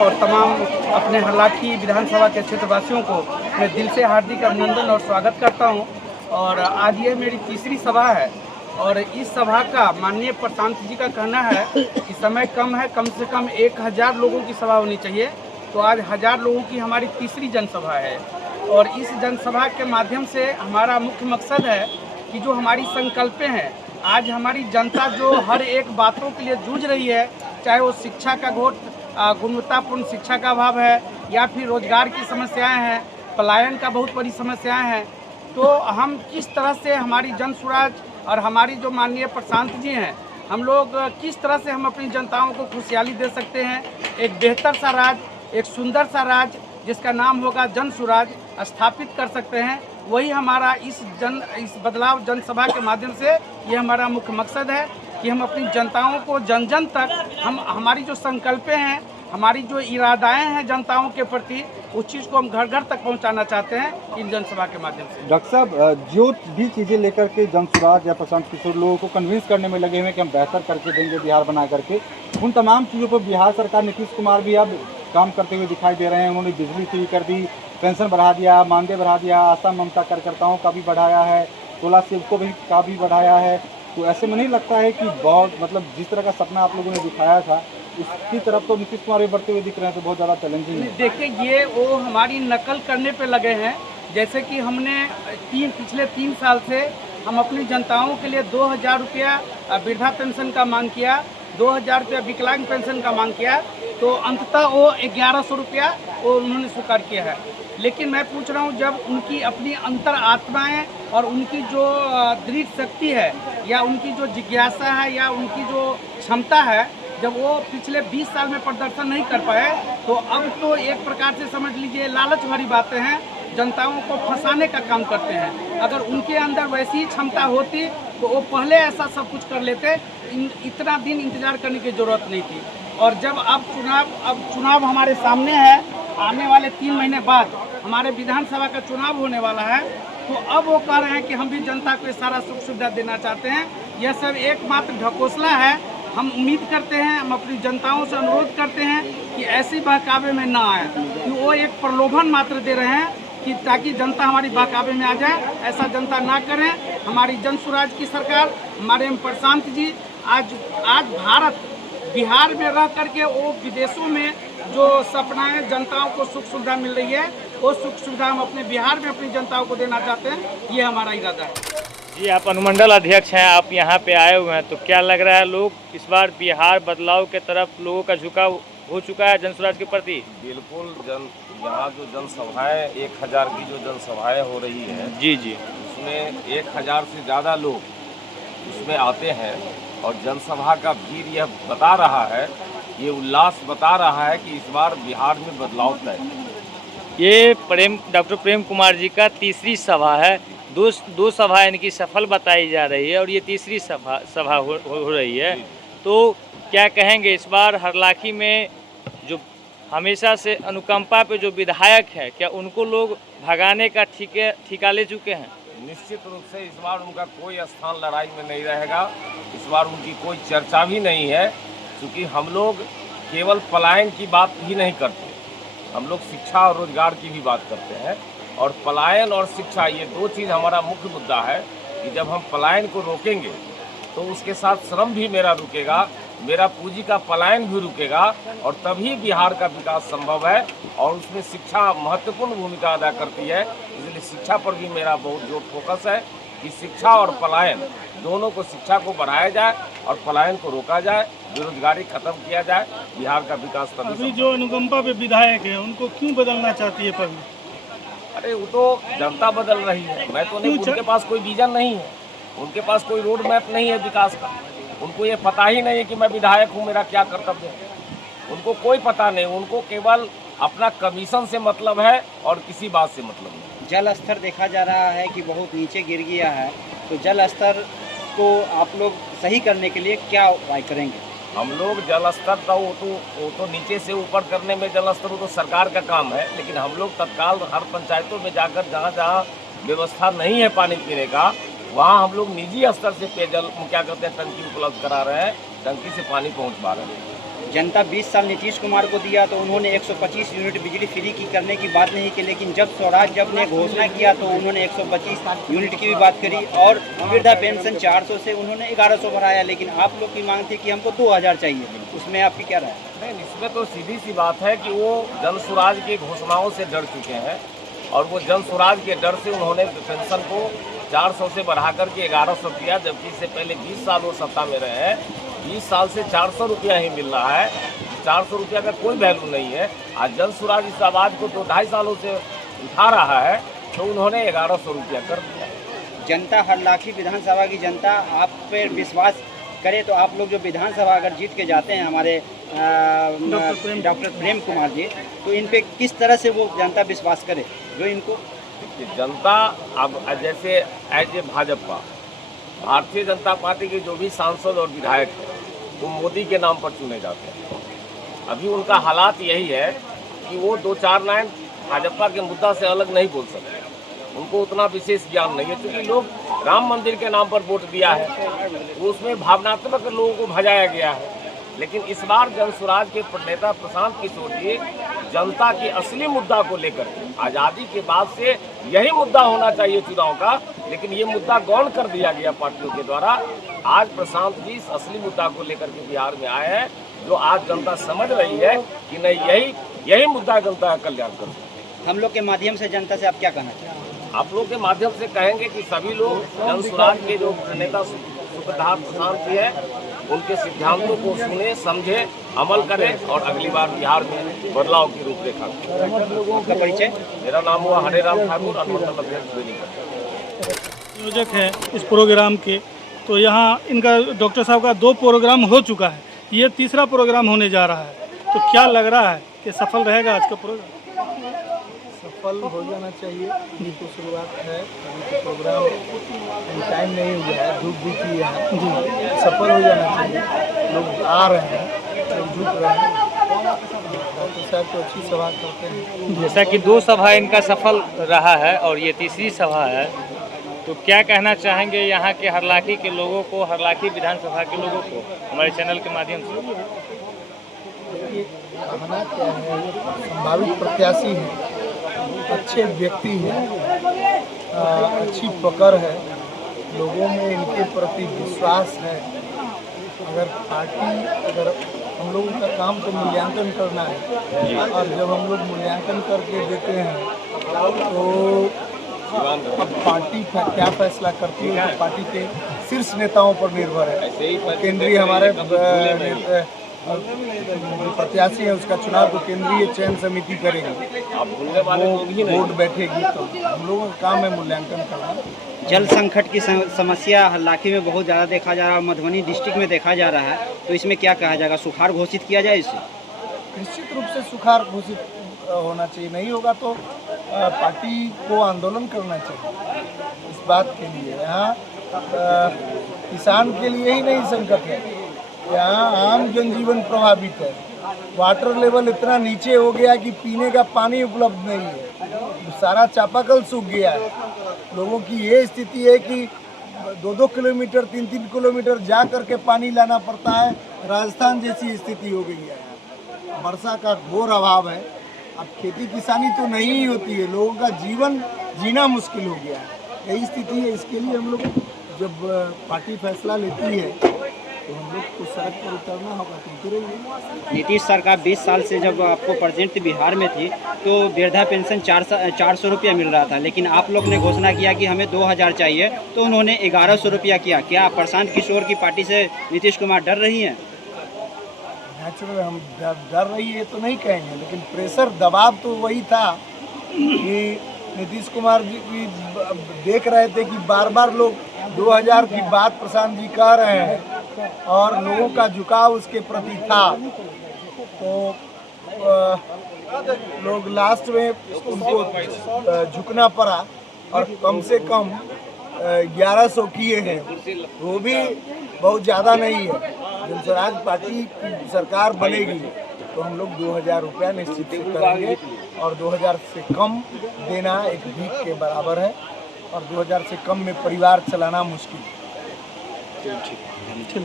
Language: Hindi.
और तमाम अपने हरलाखी विधानसभा के क्षेत्रवासियों को मैं दिल से हार्दिक अभिनंदन और स्वागत करता हूं। और आज ये मेरी तीसरी सभा है और इस सभा का माननीय प्रशांत जी का कहना है कि समय कम है, कम से कम 1000 लोगों की सभा होनी चाहिए। तो आज 1000 लोगों की हमारी तीसरी जनसभा है और इस जनसभा के माध्यम से हमारा मुख्य मकसद है कि जो हमारी संकल्पें हैं, आज हमारी जनता जो हर एक बातों के लिए जूझ रही है, चाहे वो शिक्षा का घोट, गुणवत्तापूर्ण शिक्षा का अभाव है या फिर रोजगार की समस्याएं हैं, पलायन का बहुत बड़ी समस्याएं हैं, तो हम किस तरह से हमारी जन स्वराज और हमारी जो माननीय प्रशांत जी हैं, हम लोग किस तरह से हम अपनी जनताओं को खुशहाली दे सकते हैं, एक बेहतर सा राज्य, एक सुंदर सा राज्य जिसका नाम होगा जन स्वराज स्थापित कर सकते हैं। वही हमारा इस बदलाव जनसभा के माध्यम से ये हमारा मुख्य मकसद है कि हम अपनी जनताओं को जन जन तक हमारी जो संकल्पें हैं, हमारी जो इरादाएं हैं जनताओं के प्रति, उस चीज़ को हम घर घर तक पहुंचाना चाहते हैं इन जनसभा के माध्यम से। डॉक्टर साहब, जो भी चीज़ें लेकर के जन स्वराज या प्रशांत किशोर लोगों को कन्विंस करने में लगे हुए हैं कि हम बेहतर करके देंगे बिहार बना करके, उन तमाम चीज़ों पर बिहार सरकार नीतीश कुमार भी अब काम करते हुए दिखाई दे रहे हैं। उन्होंने बिजली फ्री कर दी, पेंशन बढ़ा दिया, मानदेय बढ़ा दिया, आशा ममता कार्यकर्ताओं का भी बढ़ाया है, 16 सेवकों का भी बढ़ाया है। तो ऐसे में नहीं लगता है कि बहुत जिस तरह का सपना आप लोगों ने दिखाया था उसकी तरफ तो नीतीश कुमार भी बढ़ते हुए दिख रहे हैं, तो बहुत ज़्यादा चैलेंजिंग है। देखिए, ये वो हमारी नकल करने पे लगे हैं। जैसे कि हमने पिछले 3 साल से हम अपनी जनताओं के लिए 2000 रुपया वृद्धा पेंशन का मांग किया, 2000 रुपया विकलांग पेंशन का मांग किया, तो अंततः वो 1100 रुपया वो उन्होंने स्वीकार किया है। लेकिन मैं पूछ रहा हूँ, जब उनकी अपनी अंतर आत्माएँ और उनकी जो दृढ़ शक्ति है या उनकी जो जिज्ञासा है या उनकी जो क्षमता है, जब वो पिछले 20 साल में प्रदर्शन नहीं कर पाए, तो अब तो एक प्रकार से समझ लीजिए लालच भरी बातें हैं, जनताओं को फंसाने का काम करते हैं। अगर उनके अंदर वैसी ही क्षमता होती तो वो पहले ऐसा सब कुछ कर लेते, इतना दिन इंतजार करने की ज़रूरत नहीं थी। और जब अब चुनाव हमारे सामने है, आने वाले 3 महीने बाद हमारे विधानसभा का चुनाव होने वाला है, तो अब वो कह रहे हैं कि हम भी जनता को सारा सुख सुविधा देना चाहते हैं। यह सब एकमात्र ढकोसला है। हम उम्मीद करते हैं, हम अपनी जनताओं से अनुरोध करते हैं कि ऐसी बहकावे में ना आए, कि वो एक प्रलोभन मात्र दे रहे हैं कि ताकि जनता हमारी बहकावे में आ जाए। ऐसा जनता ना करें। हमारी जन स्वराज की सरकार, हमारे प्रशांत जी आज भारत बिहार में रह करके वो विदेशों में जो सपनाएं जनताओं को सुख सुविधा मिल रही है, वो सुख सुविधा हम अपने बिहार में अपनी जनताओं को देना चाहते हैं। ये हमारा इरादा है। जी, आप अनुमंडल अध्यक्ष हैं, आप यहाँ पे आए हुए हैं, तो क्या लग रहा है, लोग इस बार बिहार बदलाव के तरफ लोगों का झुकाव हो चुका है जन स्वराज के प्रति? बिल्कुल। यहाँ जो जनसभाएं 1000 की जो जनसभाएं हो रही है, जी, उसमें 1000 से ज़्यादा लोग उसमें आते हैं और जनसभा का भीड़ यह बता रहा है, ये उल्लास बता रहा है कि इस बार बिहार में बदलाव तय है। ये डॉक्टर प्रेम कुमार जी का तीसरी सभा है। दो सभा इनकी सफल बताई जा रही है और ये तीसरी सभा हो रही है। तो क्या कहेंगे, इस बार हरलाखी में जो हमेशा से अनुकंपा पे जो विधायक है, क्या उनको लोग भगाने का ठिका ले चुके हैं? निश्चित रूप से इस बार उनका कोई स्थान लड़ाई में नहीं रहेगा। इस बार उनकी कोई चर्चा भी नहीं है, क्योंकि हम लोग केवल पलायन की बात ही नहीं करते, हम लोग शिक्षा और रोजगार की भी बात करते हैं। और पलायन और शिक्षा, ये 2 चीज़ हमारा मुख्य मुद्दा है कि जब हम पलायन को रोकेंगे तो उसके साथ श्रम भी मेरा रुकेगा, मेरा पूंजी का पलायन भी रुकेगा, और तभी बिहार का विकास संभव है। और उसमें शिक्षा महत्वपूर्ण भूमिका अदा करती है, इसलिए शिक्षा पर भी मेरा बहुत जोर फोकस है कि शिक्षा और पलायन दोनों को, शिक्षा को बढ़ाया जाए और पलायन को रोका जाए, बेरोजगारी खत्म किया जाए, बिहार का विकास तभी। अभी जो अनुकंपा पे विधायक है उनको क्यों बदलना चाहती है पब्लिक? अरे वो तो जनता बदल रही है, मैं तो नहीं। उनके पास कोई विजन नहीं है, उनके पास कोई रोड मैप नहीं है विकास का। उनको ये पता ही नहीं है कि मैं विधायक हूँ, मेरा क्या कर्तव्य है, उनको कोई पता नहीं। उनको केवल अपना कमीशन से मतलब है और किसी बात से मतलब नहीं। जल स्तर देखा जा रहा है कि बहुत नीचे गिर गया है, तो जल स्तर को आप लोग सही करने के लिए क्या उपाय करेंगे? हम लोग जल स्तर का वो तो नीचे से ऊपर करने में जल स्तर वो तो सरकार का काम है, लेकिन हम लोग तत्काल हर पंचायतों में जाकर जहाँ जहाँ व्यवस्था नहीं है पानी पीने का, वहाँ हम लोग निजी स्तर से पेयजल क्या करते हैं, टंकी उपलब्ध करा रहे हैं, टंकी से पानी पहुँचवा रहे हैं। जनता 20 साल नीतीश कुमार को दिया तो उन्होंने 125 यूनिट बिजली फ्री की करने की बात नहीं की, लेकिन जब स्वराज जब ने घोषणा किया तो उन्होंने 125 यूनिट की भी बात करी और वृद्धा पेंशन 400 से उन्होंने 1100 बढ़ाया। लेकिन आप लोग की मांग थी कि हमको 2000 चाहिए, उसमें आपकी क्या राय है? नहीं, इसमें तो सीधी सी बात है कि वो जन स्वराज की घोषणाओं से डर चुके हैं और वो जन स्वराज के डर से उन्होंने पेंशन को 400 से बढ़ा करके 1100 किया, जबकि इससे पहले 20 साल वो सत्ता में रहे हैं। 20 साल से 400 रुपया ही मिल रहा है, 400 रुपया का कोई वैल्यू नहीं है। आज जन स्वराज इस आवाज़ को तो 2.5 सालों से उठा रहा है, तो उन्होंने 1100 रुपया कर दिया। जनता हरलाखी विधानसभा की जनता आप पर विश्वास करे तो आप लोग जो विधानसभा अगर जीत के जाते हैं हमारे डॉक्टर प्रेम कुमार जी, तो इन पे किस तरह से वो जनता विश्वास करे जो इनको? जनता अब जैसे as a Bhajpa Bharatiya Janata party के जो भी सांसद और विधायक हैं वो मोदी के नाम पर चुने जाते हैं। अभी उनका हालात यही है कि वो 2-4 लाइन भाजपा के मुद्दा से अलग नहीं बोल सकते, उनको उतना विशेष ज्ञान नहीं है। क्योंकि लोग राम मंदिर के नाम पर वोट दिया है, तो उसमें भावनात्मक लोगों को भजाया गया है। लेकिन इस बार जन स्वराज के नेता प्रशांत किशोर जी जनता के असली मुद्दा को लेकर आज़ादी के बाद से यही मुद्दा होना चाहिए चुनाव का, लेकिन ये मुद्दा गौण कर दिया गया पार्टियों के द्वारा। आज प्रशांत जी इस असली मुद्दा को लेकर के बिहार में आए हैं, जो आज जनता समझ रही है कि नहीं यही मुद्दा जनता का कल्याण कर। हम लोग के माध्यम से जनता से आप क्या कहना चाहते हैं? आप लोग के माध्यम से कहेंगे कि सभी लोग जन स्वराज के जो नेता सुखधार प्रशांत जी है उनके सिद्धांतों को सुने, समझे, अमल करें और अगली बार बिहार में बदलाव की रूपरेखा। का परिचय? मेरा नाम हुआ हरे राम ठाकुर, अनुमंडल अध्यक्ष बेनीगंज। संयोजक है इस प्रोग्राम के। तो यहाँ इनका डॉक्टर साहब का 2 प्रोग्राम हो चुका है, ये 3रा प्रोग्राम होने जा रहा है। तो क्या लग रहा है कि सफल रहेगा आज का प्रोग्राम? सफल हो जाना चाहिए। अभी तो शुरुआत है, अभी तो प्रोग्राम टाइम नहीं हुआ है, धूप भी की है, सफल हो जाना चाहिए। लोग आ रहे हैं, लोग जुट रहे हैं, डॉक्टर साहब तो अच्छी सभा करते हैं। जैसा कि 2 सभा इनका सफल रहा है और ये 3री सभा है, तो क्या कहना चाहेंगे यहाँ के हरलाखी के लोगों को, हरलाखी विधानसभा के लोगों को हमारे चैनल के माध्यम से? कहना क्या है, ये संभावित प्रत्याशी है, अच्छे व्यक्ति हैं, अच्छी पकड़ है, लोगों में इनके प्रति विश्वास है। अगर हम लोगों का काम तो मूल्यांकन करना है, और जब हम लोग मूल्यांकन करके देते हैं तो अब पार्टी क्या फैसला करती है तो पार्टी के शीर्ष नेताओं पर निर्भर है। केंद्रीय हमारे प्रत्याशी है, उसका चुनाव तो केंद्रीय चयन समिति करेगी, वो बोर्ड बैठेगी, तो हम लोगों का काम है मूल्यांकन करना। जल संकट की समस्या हरलाखी में बहुत ज़्यादा देखा जा रहा है, मधुबनी डिस्ट्रिक्ट में देखा जा रहा है, तो इसमें क्या कहा जाएगा? सुखाड़ घोषित किया जाए इसे? निश्चित रूप से सुखाड़ घोषित होना चाहिए, नहीं होगा तो पार्टी को आंदोलन करना चाहिए इस बात के लिए। यहाँ किसान के लिए ही नहीं संकट है, यहाँ आम जनजीवन प्रभावित है। वाटर लेवल इतना नीचे हो गया कि पीने का पानी उपलब्ध नहीं है, सारा चापाकल सूख गया है। लोगों की ये स्थिति है कि 2-2 किलोमीटर 3-3 किलोमीटर जा कर के पानी लाना पड़ता है, राजस्थान जैसी स्थिति हो गई है। वर्षा का घोर अभाव है, अब खेती किसानी तो नहीं ही होती है, लोगों का जीवन जीना मुश्किल हो गया है, यही स्थिति है। इसके लिए हम लोग जब पार्टी फैसला लेती है तो हम लोग को सड़क पर उतरना होगा, तो उतरेंगे। नीतीश सरकार 20 साल से जब आपको प्रेजेंट बिहार में थी तो वृद्धा पेंशन 400 रुपया मिल रहा था, लेकिन आप लोग ने घोषणा किया कि हमें 2000 चाहिए, तो उन्होंने 1100 रुपया किया। क्या प्रशांत किशोर की पार्टी से नीतीश कुमार डर रही हैं? नेचुरल हम डर रही है तो नहीं कहेंगे, लेकिन प्रेशर दबाव तो वही था कि नीतीश कुमार जी भी देख रहे थे कि बार बार लोग 2000 की बात प्रशांत जी कह रहे हैं और लोगों का झुकाव उसके प्रति था, तो लोग लास्ट में उनको झुकना पड़ा और कम से कम 1100 किए हैं, वो भी बहुत ज़्यादा नहीं है। जब स्वराज पार्टी की सरकार बनेगी तो हम लोग 2000 रुपया निश्चित करेंगे, और 2000 से कम देना एक भीख के बराबर है, और 2000 से कम में परिवार चलाना मुश्किल है।